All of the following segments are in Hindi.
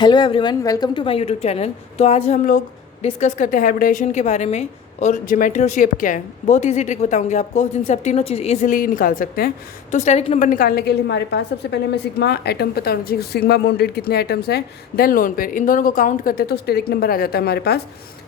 Hello everyone, welcome to my YouTube channel. तो आज हम लोग डिस्कस करते हैं हाइब्रिडाइजेशन के बारे में और ज्योमेट्री और शेप क्या है। बहुत इजी ट्रिक बताऊंगी आपको जिनसे आप तीनों चीज़ इजीली निकाल सकते हैं। तो स्टेरिक नंबर निकालने के लिए हमारे पास सबसे पहले हमें सिग्मा एटम पता होना चाहिए, सिग्मा बॉन्डेड कितने एटम्स हैं, देन लोन पेयर। इन दोनों को काउंट करते हैं तो स्टेरिक नंबर आ जाता है हमारे पास।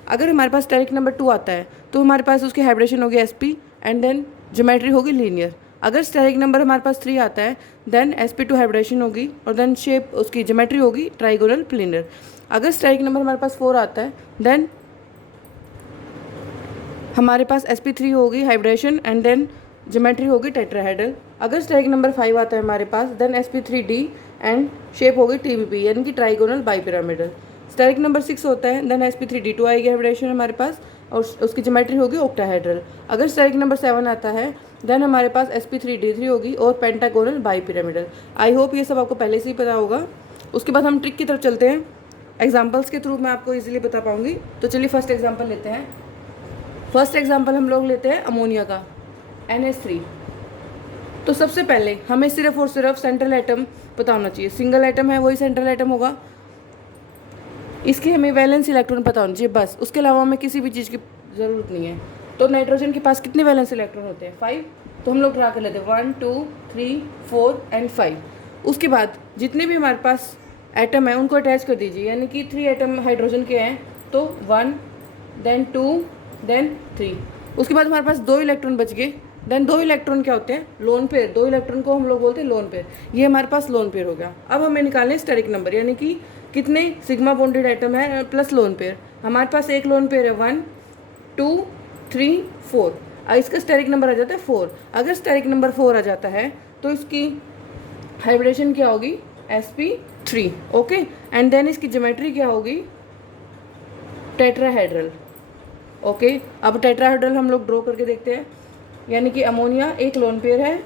अगर हमारे पास स्टेरिक नंबर 2 आता है तो हमारे पास उसकी हाइब्रिडेशन होगी sp एंड देन ज्योमेट्री होगी लीनियर। अगर स्टेरिक नंबर हमारे पास 3 आता है देन sp2 हाइब्रिडेशन होगी और देन शेप उसकी ज्योमेट्री होगी ट्राइगोनल प्लेनर। अगर स्टेरिक नंबर हमारे पास 4 आता है देन हमारे पास sp3 होगी हाइब्रिडेशन एंड देन ज्योमेट्री होगी टेट्राहेड्रल। अगर स्टेरिक नंबर 5 आता है हमारे पास देन sp3d एंड शेप होगी tbb यानी कि ट्राइगोनल बाईपिरामिडल। स्टेरिक नंबर 6 होता है देन sp3d2 आएगी हाइब्रिडेशन हमारे पास और उसकी ज्योमेट्री होगी ऑक्टाहेड्रल। अगर स्टेरिक नंबर 7 आता है देन हमारे पास sp3d3 होगी और पेंटागोनल बाईपिरामिडल। आई होप ये सब आपको पहले से ही पता होगा। उसके बाद हम ट्रिक की तरफ चलते हैं, एग्जाम्पल्स के थ्रू मैं आपको इजीली बता पाऊंगी। तो चलिए फर्स्ट एग्जाम्पल लेते हैं। फर्स्ट एग्जाम्पल हम लोग लेते हैं अमोनिया का NH3। तो सबसे पहले हमें सिर्फ और सिर्फ सेंट्रल एटम पता होना चाहिए, सिंगल एटम है वही सेंट्रल एटम होगा। इसके हमें वैलेंस इलेक्ट्रॉन पता होना चाहिए बस, उसके अलावा हमें किसी भी चीज़ की ज़रूरत नहीं है। तो नाइट्रोजन के पास कितने वैलेंस इलेक्ट्रॉन होते हैं? 5। तो हम लोग ड्रा कर लेते हैं 1 2 3 4 एंड 5। उसके बाद जितने भी हमारे पास एटम है उनको अटैच कर दीजिए, यानी कि 3 एटम हाइड्रोजन के हैं तो 1 देन 2 देन 3। उसके बाद हमारे पास 2 इलेक्ट्रॉन बच गए। देन 2 इलेक्ट्रॉन क्या होते हैं? Lone pair. 2 इलेक्ट्रॉन को हम लोग बोलते हैं लोन पेयर। ये हमारे पास लोन पेयर हो गया। अब हमें निकालने स्टेरिक नंबर, यानी कि कितने सिग्मा बॉन्डेड एटम है प्लस लोन पेयर। हमारे पास एक लोन पेयर है 1 2 3 4। इसका स्टेरिक नंबर आ जाता है 4। अगर स्टेरिक नंबर 4 आ जाता है तो इसकी हाइब्रिडेशन क्या होगी? sp3। ओके, एंड देन इसकी ज्योमेट्री क्या होगी? टेट्राहेड्रल। ओके, अब टेट्राहेड्रल हम लोग ड्रॉ करके देखते हैं। यानी कि अमोनिया एक लोन पेयर है,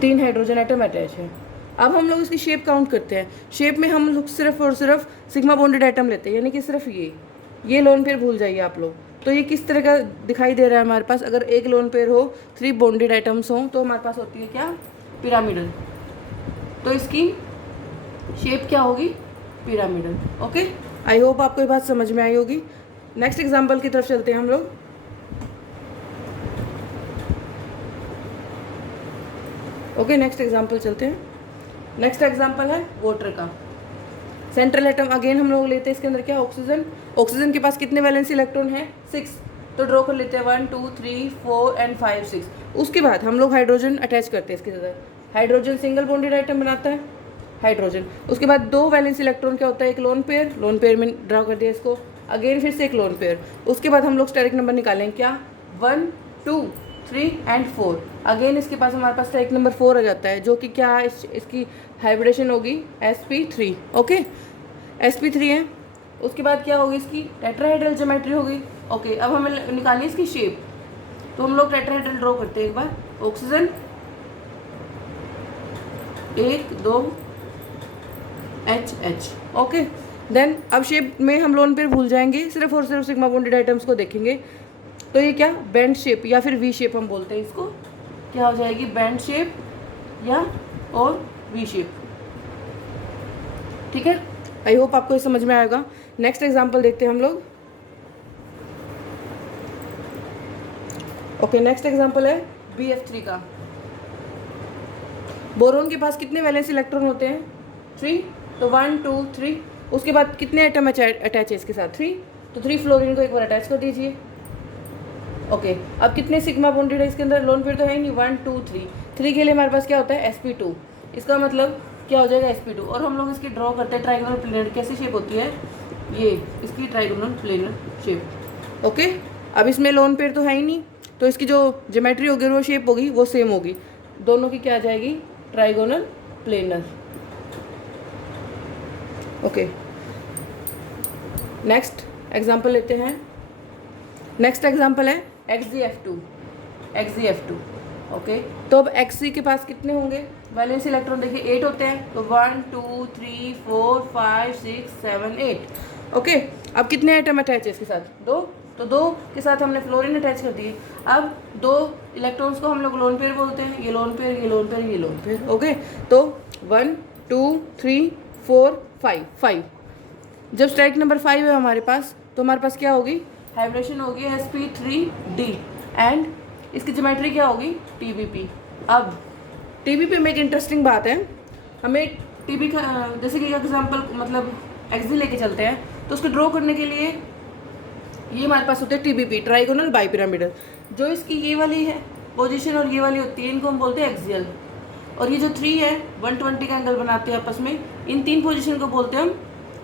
3 हाइड्रोजन एटम अटैच है। अब हम लोग इसकी शेप काउंट करते हैं। शेप में हम लोग सिर्फ और सिर्फ सिग्मा बॉन्डेड एटम लेते हैं, यानी कि सिर्फ ये लोन पेयर भूल जाइए आप लोग। तो ये किस तरह का दिखाई दे रहा है हमारे पास? अगर एक लोन पेयर हो, 3 बॉन्डेड एटम्स हों तो हमारे पास होती है क्या? पिरामिडल। तो इसकी शेप क्या होगी? पिरामिडल। ओके, आई होप आपको ये बात समझ में आई होगी। नेक्स्ट एग्जाम्पल की तरफ चलते हैं हम लोग। ओके, नेक्स्ट एग्जाम्पल चलते हैं। नेक्स्ट एग्जाम्पल है वाटर का। सेंट्रल एटम अगेन हम लोग लेते हैं, इसके अंदर क्या? ऑक्सीजन। ऑक्सीजन के पास कितने वैलेंस इलेक्ट्रॉन है? 6। तो ड्रॉ कर लेते हैं 1 2 3 4 एंड 5 6। उसके बाद हम लोग हाइड्रोजन अटैच करते हैं इसके साथ। हाइड्रोजन सिंगल बॉन्डेड आइटम बनाता है हाइड्रोजन। उसके बाद 2 वैलेंस इलेक्ट्रॉन क्या होता है? एक लोन पेयर। लोन पेयर में ड्रा कर दिया इसको। अगेन फिर से एक लोन पेयर। उसके बाद हम लोग स्टेरिक नंबर निकालेंगे क्या? 1 2 3 एंड 4। अगेन इसके पास हमारे पास स्टेरिक नंबर 4 आ जाता है, जो कि क्या है? इसकी हाइब्रिडेशन होगी sp3। ओके, sp3 है। उसके बाद क्या होगी? इसकी टेट्राहेड्रल ज्योमेट्री होगी। ओके, अब हमें निकालनी है इसकी शेप। तो हम लोग टेट्राहेड्रल ड्रॉ करते हैं एक बार। Oxygen 1 2 HH। ओके, देन अब शेप में हम लोन पेयर भूल जाएंगे, सिर्फ और सिर्फ सिग्मा बॉन्डेड आइटम्स को देखेंगे। तो ये क्या? बैंड शेप या फिर वी शेप हम बोलते हैं इसको। क्या हो जाएगी? बैंड शेप या और वी शेप। ठीक है, आई होप आपको ये समझ में आएगा। नेक्स्ट एग्जांपल देखते हैं हम लोग। ओके, नेक्स्ट एग्जांपल है BF3 का। बोरोन के पास कितने वैलेंस इलेक्ट्रॉन होते हैं? 3। तो 1 2 3। उसके बाद कितने एटम अटैच है इसके साथ? 3। तो 3 फ्लोरीन को एक बार अटैच कर दीजिए। ओके, अब कितने सिग्मा बॉन्डेड है इसके अंदर? लोन पेयर तो है ही नहीं। 1 2 3। 3 के लिए हमारे पास क्या होता है? sp2। इसका मतलब क्या हो जाएगा? sp2। और हम लोग इसकी ड्रॉ करते हैं ट्राइगोनल प्लेनर। कैसी शेप होती है? ये इसकी ट्राइगोनल प्लेनर शेप। ओके, अब इसमें लोन पेयर तो है ही नहीं, तो इसकी जो ज्योमेट्री होगी वो शेप होगी वो सेम होगी। दोनों की क्या आ जाएगी? Trigonal planar. Okay, next example लेते हैं। नेक्स्ट एग्जाम्पल है XgF2। ओके, तो अब Xc के पास कितने होंगे वैलेंस इलेक्ट्रॉन? देखिए 8 होते हैं। तो 1 2 3 4 5 6 7 8। ओके, अब कितने एटम अटैच है इसके साथ? 2। तो 2 के साथ हमने फ्लोरीन अटैच कर दिए। अब 2 इलेक्ट्रॉन्स को हम लोग लोन पेयर बोलते हैं। ये लोन पेयर, ये लोन पेयर, ये लोन पेयर। ओके, तो 1 2 3 4 5 5। जब स्ट्राइक नंबर 5 है हमारे पास, तो हमारे पास क्या होगी, हाइब्रिडेशन होगी sp3d एंड इसकी ज्योमेट्री क्या होगी, TBP। अब TBP में एक इंटरेस्टिंग बात है, हमें TB का जैसे कि एग्जांपल मतलब एक्सी लेके चलते हैं, तो उसको ड्रॉ करने के लिए ये हमारे पास होते हैं TBP, ट्राइगोनल बाइपिरामिडल। जो इसकी ये वाली है पोजीशन और ये वाली होती है, इनको हम बोलते हैं एक्सियल। और ये जो 3 है 120 का एंगल बनाते हैं आपस में, इन 3 पोजीशन को बोलते हैं हम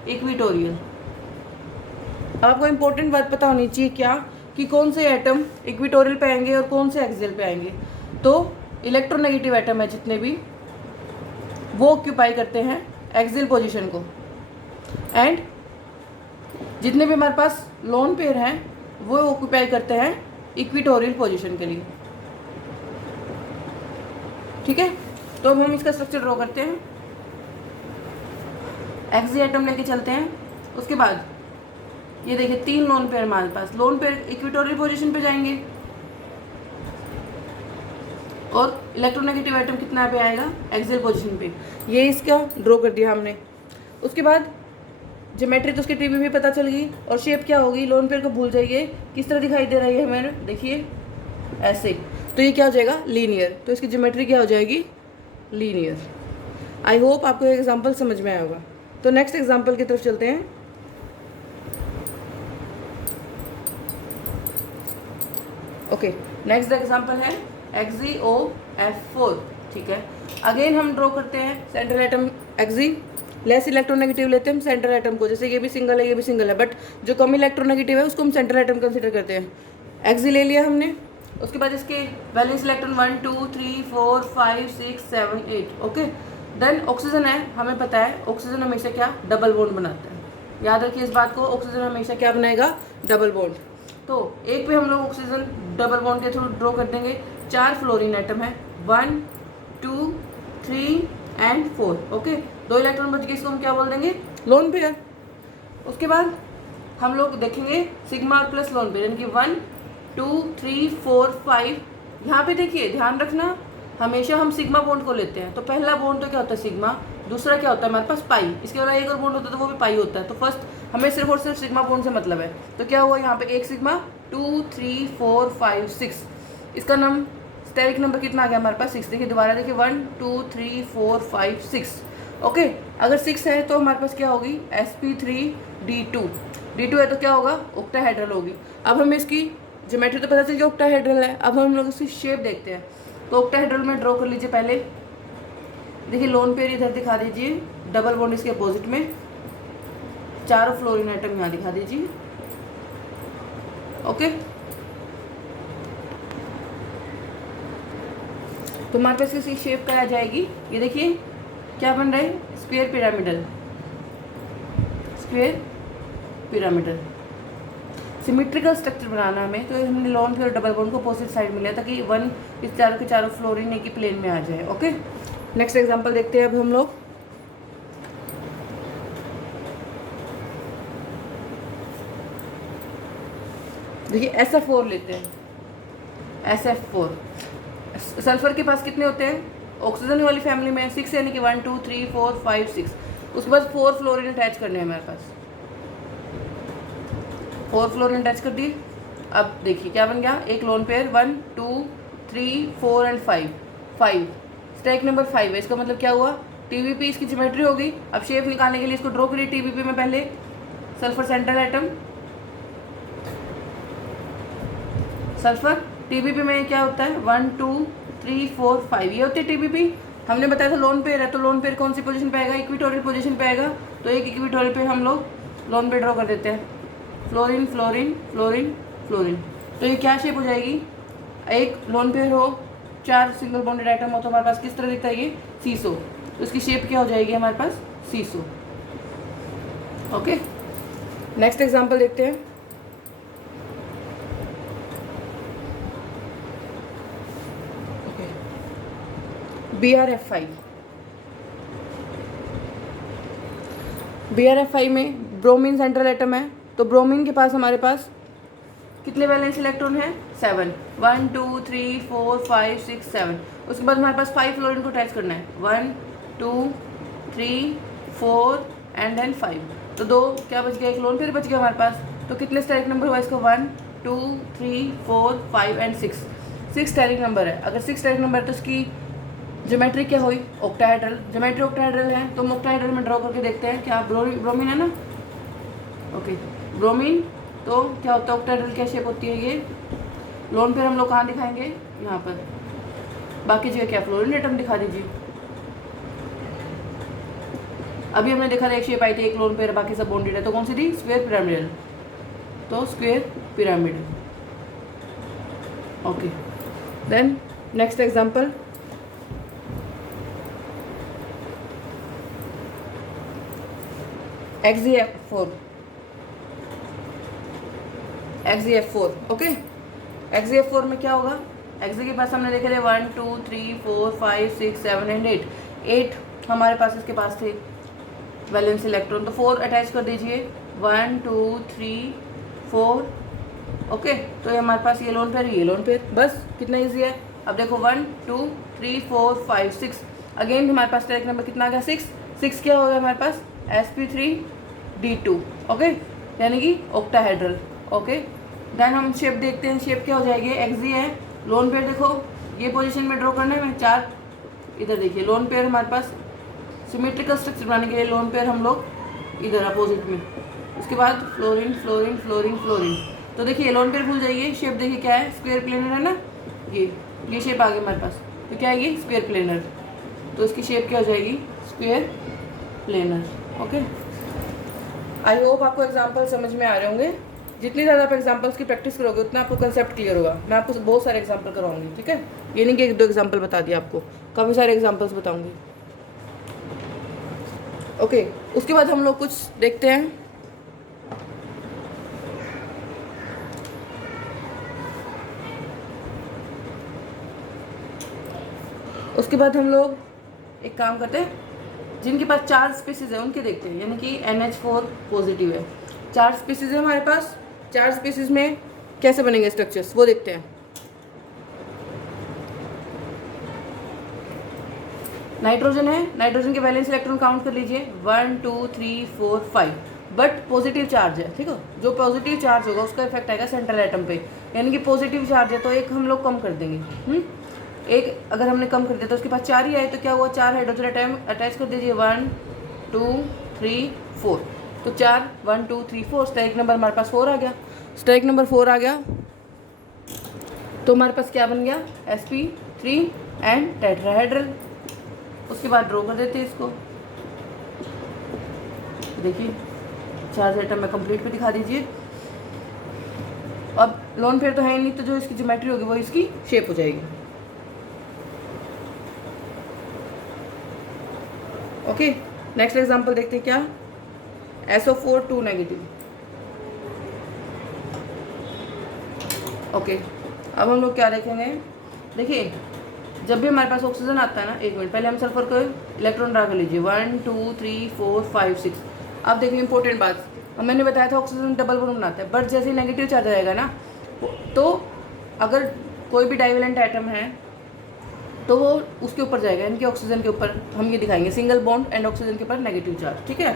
इक्विटोरियल। आपको इंपॉर्टेंट बात पता होनी चाहिए क्या, कि कौन से एटम इक्विटोरियल पे आएंगे और कौन से एक्सियल पे आएंगे। तो इलेक्ट्रोनेगेटिव एटम है जितने भी, वो ऑक्यूपाई करते हैं एक्सियल पोजीशन को, एंड जितने भी हमारे पास लोन पेयर हैं वो ऑक्यूपाई करते हैं इक्विटोरियल पोजीशन के लिए। ठीक है, तो अब हम इसका स्ट्रक्चर ड्रॉ करते हैं। एक्सी एटम लेके चलते हैं, उसके बाद ये देखिए 3 लोन पेयर हमारे पास, लोन पेयर इक्विटोरियल पोजीशन पे जाएंगे और इलेक्ट्रोनेगेटिव एटम कितना पे आएगा, एक्सियल पोजीशन पे। ये इसका ड्रॉ कर दिया हमने। उसके बाद ज्योमेट्री तो उसकी TBP पता चल गई, और शेप क्या होगी, लोन पेयर को भूल जाइए, किस तरह दिखाई दे रही है हमें, देखिए ऐसे। तो ये क्या हो जाएगा, लीनियर। तो इसकी ज्योमेट्री क्या हो जाएगी, लीनियर। आई होप आपको ये एग्जांपल समझ में आया होगा। तो नेक्स्ट एग्जांपल की तरफ चलते हैं। ओके, नेक्स्ट एग्जांपल है XeO F4। ठीक है, अगेन हम ड्रॉ करते हैं सेंट्रल एटम एक्सी, लेस इलेक्ट्रोनेगेटिव लेते हैं हम सेंट्रल एटम को, जैसे ये भी सिंगल है ये भी सिंगल है, बट जो कम इलेक्ट्रोनेगेटिव है उसको हम सेंट्रल एटम कंसिडर करते हैं। एक्सी ले लिया हमने, उसके बाद इसके valence electron 1 2 3 4 5 6 7 8। Okay, then oxygen है, हमें पता है ऑक्सीजन हमेशा क्या, डबल बॉन्ड बनाता है। याद रखिए इस बात को, ऑक्सीजन हमेशा क्या बनाएगा, डबल बॉन्ड। तो एक पे हम लोग ऑक्सीजन डबल बॉन्ड के थ्रू ड्रॉ कर देंगे। 4 फ्लोरीन एटम है, 1 2 3 एंड 4। ओके, 2 इलेक्ट्रॉन बच गए, इसको हम क्या बोल देंगे, लोन पेयर। उसके बाद हम लोग देखेंगे सिग्मा और प्लस लोन पेयर, यानी कि 1 2 3 4 5। यहाँ पे देखिए ध्यान रखना, हमेशा हम सिग्मा बॉन्ड को लेते हैं। तो पहला बॉन्ड तो क्या होता है, सिग्मा। दूसरा क्या होता है हमारे पास, पाई। इसके अलावा एक और बॉन्ड होता है तो वो भी पाई होता है। तो फर्स्ट हमें सिर्फ और सिर्फ सिग्मा बॉन्ड से मतलब है। तो क्या हुआ यहाँ पे, एक सिग्मा 2 3 4 5 6। इसका नाम स्टेरिक नंबर कितना आ गया हमारे पास, 6। देखिए दोबारा देखिए 1 2 3 4 5 6। ओके, अगर 6 है तो हमारे पास क्या होगी, sp3d2। d2 है तो क्या होगा, ऑक्टाहेड्रल होगी। अब हमें इसकी ज्योमेट्री तो पता चल गया ऑक्टाहेड्रल है, अब हम लोग इसकी शेप देखते हैं। तो ऑक्टाहेड्रल में ड्रॉ कर लीजिए पहले। देखिए लोन पेयर इधर दिखा दीजिए, डबल बॉन्ड इसके अपोजिट में, 4 फ्लोरीन एटम यहाँ दिखा दीजिए। ओके, तो हमारे पास इसकी शेप क्या आ जाएगी, ये देखिए क्या बन रहा है, square pyramidal. Square pyramidal symmetrical structure बनाना हमें, तो हमने लोन पेयर डबल बॉन्ड को अपोजिट साइड में लिया ताकि इस चारों के चारों फ्लोरीन एक ही प्लेन में आ जाए। ओके, नेक्स्ट एग्जांपल देखते हैं अब हम लोग। देखिए SF4 लेते हैं, SF4। सल्फर के पास कितने होते हैं, ऑक्सीजन वाली फैमिली में 6, यानी कि 1 2 3 4 5 6। उसके बाद 4 फ्लोरीन अटैच करने हैं हमारे पास, 4 फ्लोरीन अटैच कर दिए। अब देखिए क्या बन गया, एक lone pair 1 2 3 4 and 5। Strike number 5 है, इसका मतलब क्या हुआ, TBP इसकी ज्योमेट्री होगी। अब शेप निकालने के लिए इसको ड्रॉ करिए TBP में। पहले sulphur central atom, sulphur TBP में क्या होता है, 1 2 3 4 5, ये होती है TBP। हमने बताया था लोन पेयर है, तो लोन पेयर कौन सी पोजीशन पे आएगा, इक्विटोरियल पोजीशन पे आएगा। तो एक इक्विटोरियल पे हम लोग लोन पेयर ड्रॉ कर देते हैं, फ्लोरीन फ्लोरीन फ्लोरीन फ्लोरीन। तो ये क्या शेप हो जाएगी, एक लोन पेयर हो, 4 सिंगल बॉन्डेड आइटम हो, तो हमारे पास किस तरह दिखता है ये, सीसो। तो इसकी शेप क्या हो जाएगी हमारे पास, सीसो। ओके, नेक्स्ट एग्जांपल देखते हैं। BrF5। BrF5 में ब्रोमीन सेंट्रल एटम है, तो ब्रोमीन के पास हमारे पास कितने वैलेंस इलेक्ट्रॉन है, 7। 1 2 3 4 5 6 7। उसके बाद हमारे पास 5 फ्लोरीन को अटैच करना है, 1 2 3 4 एंड देन 5। तो 2 क्या बच गया, एक लोन पेयर बच गया हमारे पास। तो कितने स्टेरिक नंबर हुआ इसका, 1 2 3 4 5 एंड 6। 6 स्टेरिक नंबर है। अगर 6 स्टेरिक नंबर है तो इसकी ज्योमेट्री क्या हुई, ऑक्टाहेड्रल। ज्योमेट्री ऑक्टाहेड्रल है तो हम ऑक्टाहेड्रल में ड्रॉ करके देखते हैं। क्या ब्रोमीन है ना, ओके ब्रोमीन। तो क्या होता है ऑक्टाहेड्रल, क्या शेप होती है ये। लोन पेयर हम लोग कहाँ दिखाएंगे, यहाँ पर। बाकी जगह क्या, फ्लोरीन एटम दिखा दीजिए। अभी हमने देखा था एक शेप आई थी, एक लोन पेयर, बाकी सब बॉन्डेड है। तो कौन सी थी, स्क्वायर पिरामिडल। तो square pyramid, okay. Then next example, XeF4। XeF4, okay. XeF4 में क्या होगा, Xe के पास हमने देखे थे 1 2 3 4 5 6 7 एंड 8 हमारे पास इसके पास थे वैलेंस इलेक्ट्रॉन। तो 4 अटैच कर दीजिए, 1 2 3 4, ओके। तो ये हमारे पास ये लोन पेयर, ये लोन पेयर, बस कितना ईजी है। अब देखो 1 2 3 4 5 6, अगेन हमारे पास स्टेरिक नंबर कितना आ गया, 6 क्या होगा हमारे पास, sp3d2, ओके, यानी कि ऑक्टाहेड्रल, ओके। देन हम शेप देखते हैं, शेप क्या हो जाएगी, Xe है, लोन पेयर देखो ये पोजीशन में ड्रॉ करना है। मैं 4 इधर देखिए, लोन पेयर हमारे पास सिमेट्रिकल स्ट्रक्चर बनाने के लिए लोन पेयर हम लोग इधर अपोजिट में। उसके बाद फ्लोरीन फ्लोरीन फ्लोरीन फ्लोरीन। तो देखिए लोन पेयर भूल जाइए, शेप देखिए क्या है, स्क्वायर प्लेनर है ना, ये शेप आ गई हमारे पास। तो क्या है ये, स्क्वायर प्लेनर। तो इसकी शेप क्या हो जाएगी, square planar, okay. I hope आपको एग्जाम्पल समझ में आ रहे होंगे। जितनी ज़्यादा आप एग्जाम्पल्स की प्रैक्टिस करोगे उतना आपको कंसेप्ट क्लियर होगा। मैं आपको बहुत सारे एग्जाम्पल करवाऊंगी, ठीक है। ये नहीं कि 1-2 एग्जाम्पल बता दिया, आपको काफ़ी सारे एग्जाम्पल्स बताऊंगी, ओके। उसके बाद हम लोग कुछ देखते हैं। उसके बाद हम लोग एक काम करते हैं, जिनके पास 4 स्पीसीज है उनके देखते हैं, यानी कि NH4 पॉजिटिव है। 4 स्पीसीज है हमारे पास, 4 स्पीसीज में कैसे बनेंगे स्ट्रक्चर्स वो देखते हैं। नाइट्रोजन है, नाइट्रोजन के वैलेंस इलेक्ट्रॉन काउंट कर लीजिए, 1 2 3 4 5, बट पॉजिटिव चार्ज है, ठीक है। जो पॉजिटिव चार्ज होगा उसका इफेक्ट आएगा सेंट्रल एटम पे, यानी कि पॉजिटिव चार्ज है तो एक हम लोग कम कर देंगे। एक अगर हमने कम कर दिया तो उसके पास 4 ही आए, तो क्या हुआ, 4 हाइड्रोजन एटम अटैच कर दीजिए, 1 2 3 4। तो 4 1 2 3 4, स्टेरिक नंबर हमारे पास 4 आ गया। स्टेरिक नंबर 4 आ गया तो हमारे पास क्या बन गया, sp3 एंड टेट्राहेड्रल। उसके बाद ड्रॉ कर देते हैं इसको, देखिए 4 एटम में कंप्लीट पे दिखा दीजिए। अब लोन पेयर तो है नहीं, तो जो इसकी ज्योमेट्री होगी वो इसकी शेप हो जाएगी, ओके। नेक्स्ट एग्जांपल देखते हैं, क्या, SO4 2 नेगेटिव, ओके। अब हम लोग क्या देखेंगे, देखिए जब भी हमारे पास ऑक्सीजन आता है ना, 1 मिनट पहले हम सल्फर को इलेक्ट्रॉन ड्रा कर लीजिए, 1 2 3 4 5 6। अब देखिए इंपॉर्टेंट बात, अब मैंने बताया था ऑक्सीजन डबल बॉन्ड बनाता है, बट जैसे ही नेगेटिव चार्ज आएगा ना, तो अगर कोई भी डाइवेलेंट एटम है तो वो उसके ऊपर जाएगा, यानी कि ऑक्सीजन के ऊपर। हम ये दिखाएंगे सिंगल बॉन्ड एंड ऑक्सीजन के ऊपर नेगेटिव चार्ज, ठीक है।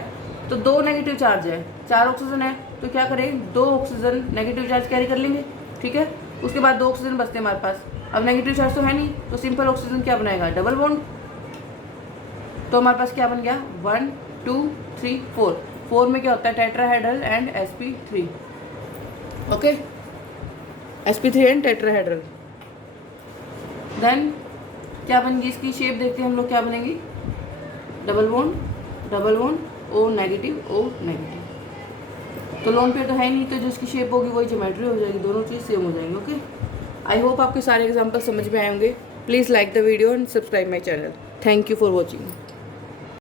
तो 2 नेगेटिव चार्ज है, 4 ऑक्सीजन है, तो क्या करें, 2 ऑक्सीजन नेगेटिव चार्ज कैरी कर लेंगे, ठीक है। उसके बाद 2 ऑक्सीजन बचते हैं हमारे पास। अब नेगेटिव चार्ज तो है नहीं, तो सिंपल ऑक्सीजन क्या बनाएगा, डबल बॉन्ड। तो हमारे पास क्या बन गया, 1 2 3 4। 4 में क्या होता है, tetrahedral and sp3, okay, sp3 and tetrahedral. Then क्या बनेगी इसकी शेप, देखते हैं हम लोग क्या बनेगी, double bond O negative O negative. तो लोन पेयर तो है नहीं, तो जो इसकी शेप होगी वही ज्योमेट्री हो जाएगी, दोनों चीज़ सेम हो जाएंगे, ओके। आई होप आपके सारे एग्जांपल समझ में आए होंगे। Please like the video and subscribe my channel. Thank you for watching.